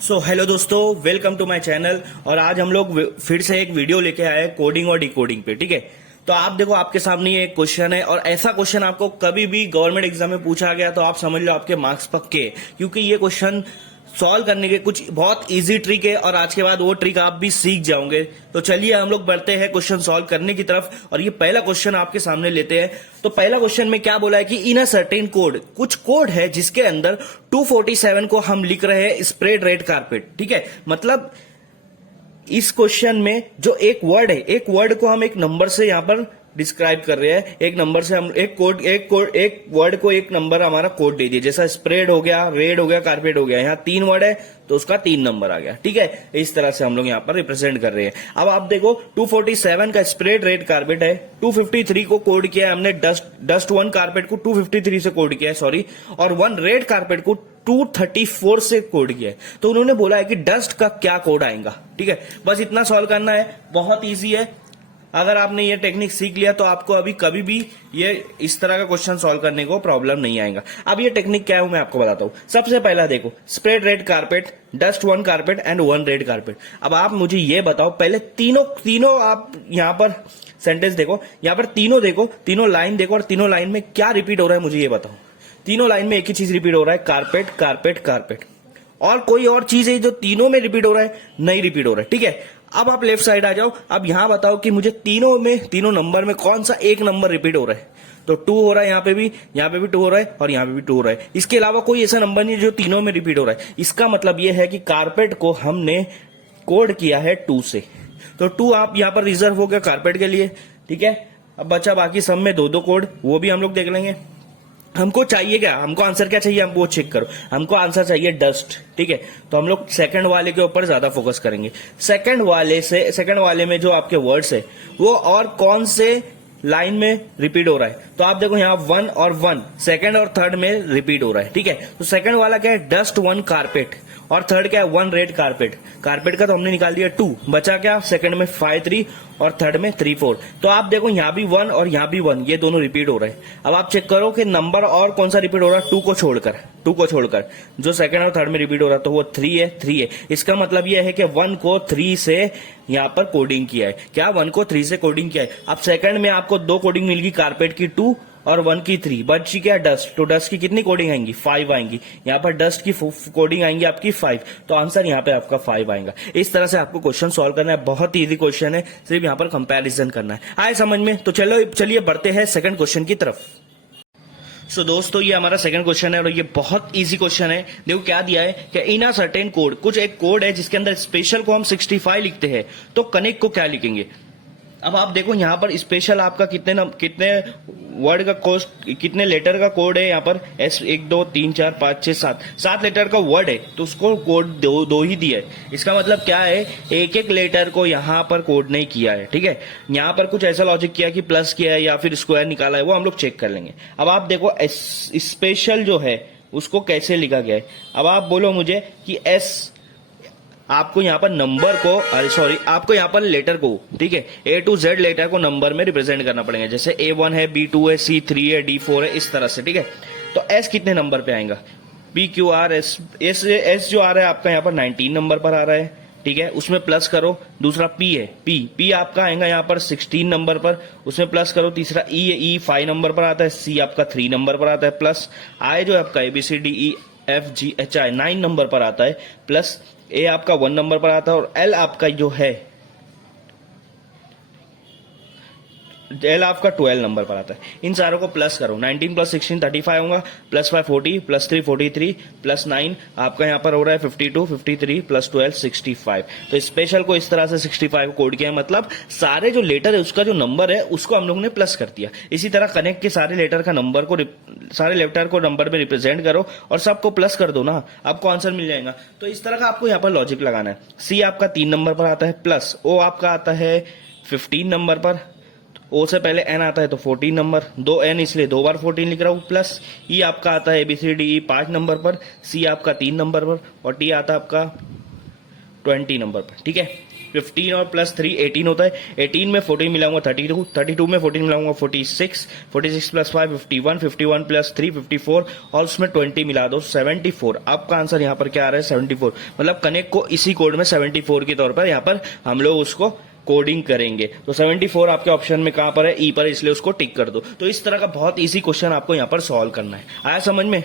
Hello दोस्तों, welcome to my channel. और आज हम लोग फिर से एक वीडियो लेके आए हैं कोडिंग और डिकोडिंग पे। ठीक है, तो आप देखो आपके सामने ये एक क्वेश्चन है और ऐसा क्वेश्चन आपको कभी भी गवर्नमेंट एग्जाम में पूछा गया तो आप समझ लो आपके मार्क्स पक्के हैं, क्योंकि ये क्वेश्चन सॉल्व करने के कुछ बहुत इजी ट्रिक है और आज के बाद वो ट्रिक आप भी सीख जाओगे। तो चलिए हम लोग बढ़ते हैं क्वेश्चन सॉल्व करने की तरफ और ये पहला क्वेश्चन आपके सामने लेते हैं। तो पहला क्वेश्चन में क्या बोला है कि इन अ सर्टेन कोड, कुछ कोड है जिसके अंदर 247 को हम लिख रहे हैं स्प्रेड रेड कारपेट। ठीक है, मतलब इस क्वेश्चन में जो एक वर्ड है, एक वर्ड को हम एक नंबर से यहां पर डिस्क्राइब कर रहे हैं। एक नंबर से हम एक वर्ड को एक नंबर हमारा कोड दे दिए, जैसा स्प्रेड हो गया, रेड हो गया, कारपेट हो गया। यहाँ 3 वर्ड है तो उसका 3 नंबर आ गया। ठीक है, इस तरह से हम लोग यहाँ पर रिप्रेजेंट कर रहे हैं। अब आप देखो 247 का स्प्रेड रेड कारपेट है, 253 को कोड किया है हमने, डस्ट 1 कारपेट को 253 से कोड किया है, सॉरी, और 1 रेड कारपेट को 234 से कोड किया है। तो उन्होंने बोला है कि डस्ट का क्या कोड आएगा। ठीक है, बस इतना सॉल्व करना है, बहुत इजी है। अगर आपने ये टेक्निक सीख लिया तो आपको अभी कभी भी ये इस तरह का क्वेश्चन सॉल्व करने को प्रॉब्लम नहीं आएगा। अब ये टेक्निक क्या है मैं आपको बताता हूं। सबसे पहला देखो, spread red carpet, dust 1 carpet and 1 red carpet. अब आप मुझे ये बताओ, पहले तीनों आप यहां पर सेंटेंस देखो, यहां पर तीनों देखो, तीनों लाइन देखो और तीनों लाइन में क्या रिपीट हो रहा है मुझे ये बताओ। तीनों लाइन में एक ही चीज रिपीट हो रहा है, कारपेट कारपेट कारपेट। और कोई और चीज है जो तीनों में रिपीट हो रहा है? नहीं रिपीट हो रहा है। ठीक है, अब आप लेफ्ट साइड आ जाओ। अब यहां बताओ कि मुझे तीनों नंबर में कौन सा एक नंबर रिपीट हो रहा है। तो 2 हो रहा है, यहां पे भी 2 हो रहा है और यहां पे भी 2 हो रहा है। इसके अलावा कोई ऐसा नंबर नहीं जो तीनों में रिपीट हो रहा है। इसका मतलब यह है कि कारपेट को हमने कोड किया है 2 से। तो 2 आप यहां पर रिजर्व हो गया कारपेट के लिए। ठीक है, अब बचा बाकी सब में 2 कोड, वो भी हम लोग देख लेंगे। हमको चाहिए क्या, हमको आंसर क्या चाहिए, हम वो चेक करो। हमको आंसर चाहिए डस्ट। ठीक है, तो हम लोग सेकंड वाले के ऊपर ज्यादा फोकस करेंगे। सेकंड वाले में जो आपके वर्ड्स है वो और कौन से लाइन में रिपीट हो रहा है। तो आप देखो यहाँ 1 और 1 सेकंड और थर्ड में रिपीट हो रहा है। ठीक है, तो सेकंड वाला क्या है, डस्ट 1 कारपेट, और थर्ड क्या है, 1 रेड कारपेट। कारपेट का तो हमने निकाल दिया 2, बचा क्या, सेकंड में 5 3 और थर्ड में 3 4। तो आप देखो यहाँ भी 1 और यहाँ भी 1, ये दोनों रिपीट हो रहे हैं। अब आप चेक करो कि नंबर और कौन सा रिपीट हो रहा है, 2 को छोड़कर जो सेकंड और थर्ड में रिपीट हो रहा है तो वो 3 है। इसका मतलब ये है कि 1 को 3 से यहाँ पर कोडिंग किया है। क्या, 1 को 3 से कोडिंग किया है। अब सेकंड में आपको 2 कोडिंग मिल गई, कारपेट की 2 और 1 की 3, बची क्या, डस्ट। तो डस्ट की कितनी कोडिंग आएंगी, 5 आएंगी। यहाँ पर डस्ट की कोडिंग आएंगी आपकी 5, तो आंसर यहाँ पे आपका 5 आएगा। इस तरह से आपको क्वेश्चन सॉल्व करना है, बहुत इजी क्वेश्चन है, सिर्फ यहाँ पर कंपैरिजन करना है। आए समझ में? तो चलिए बढ़ते हैं सेकंड क्वेश्चन की तरफ। दोस्तों ये हमारा सेकंड क्वेश्चन है और ये बहुत इजी क्वेश्चन है। देखो क्या दिया है कि इन अ सर्टेन कोड, कुछ एक कोड है जिसके अंदर स्पेशल को हम 65 लिखते हैं, तो कनेक्ट को क्या लिखेंगे। अब आप देखो यहाँ पर स्पेशल आपका कितने वर्ड का कोड, कितने लेटर का कोड है यहाँ पर, S 1 2 3 4 5 6 7 लेटर का वर्ड है, तो उसको कोड दो ही दिया है। इसका मतलब क्या है, एक लेटर को यहाँ पर कोड नहीं किया है। ठीक है, यहाँ पर कुछ ऐसा लॉजिक किया कि प्लस किया है या फिर स्क्वायर निकाला है, वो हम लोग चेक कर लेंगे। अब आप देखो स्पेशल जो है उसको कैसे लिखा गया है। अब आप बोलो मुझे कि आपको यहाँ पर नंबर को, आपको यहाँ पर लेटर को, ठीक है, A to Z लेटर को नंबर में रिप्रेजेंट करना पड़ेगा। जैसे A1 है, B2 है, C3 है, D4 है, इस तरह से। ठीक है, तो S कितने नंबर पे आएगा, PQR S जो आ रहा है आपका यहाँ पर 19 नंबर पर आ रहा है। ठीक है, उसमें प्लस करो। दूसरा P है, P आपका आएगा यहाँ पर 16 नंबर पर, उसमें प्लस करो। तीसरा E है, E 5 नंबर पर आता है। C आपका 3 नंबर पर आता है, प्लस I जो है आपका ABCDEFGHI 9 नंबर पर आता है, प्लस A आपका 1 नंबर पर आता है, और L आपका जो है L आपका 12 नंबर पर आता है। इन सारों को प्लस करो, 19 प्लस 16 35 होगा, प्लस 5 40, प्लस 3 43, प्लस 9 आपका यहाँ पर हो रहा है 52, 53 प्लस 12 65। तो स्पेशल को इस तरह से 65 कोड किया है, मतलब सारे जो लेटर है उसका जो नंबर है उसको हम लोगों ने प्लस कर दिया। इसी तरह कनेक्ट के सारे लेटर को नंबर में रिप्रेजेंट करो और सबको प्लस कर दो ना, आपको आंसर मिल जाएगा। तो इस तरह का आपको यहाँ पर लॉजिक लगाना है। C आपका 3 नंबर पर आता है, प्लस O आपका आता है 15 नंबर पर, O से पहले N आता है तो 14 नंबर, 2 N इसलिए 2 बार 14 लिख रहा हूँ, प्लस E आपका आता है ABCDE 5 नंबर पर, C आपका 3 नंबर पर, और T आता है आपका 20 नंबर पर। ठीक है, 15 और प्लस 3 18 होता है, 18 में 14 मिलाऊंगा 32, 32 में 14 मिलाऊंगा 46, 46 प्लस 5 51, 51 प्लस 3 54 और उसमें 20 मिला दो 74। आपका आंसर यहाँ पर क्या आ रहा है 74। मतलब कनेक्ट को इसी कोड में 74 के तौर पर यहाँ पर हम लोग उसको कोडिंग करेंगे। तो 74 आपके ऑप्शन में कहां पर है, ई पर, इसलिए उसको टिक कर दो। तो इस तरह का बहुत इजी क्वेश्चन आपको यहाँ पर सॉल्व करना है। आया समझ में?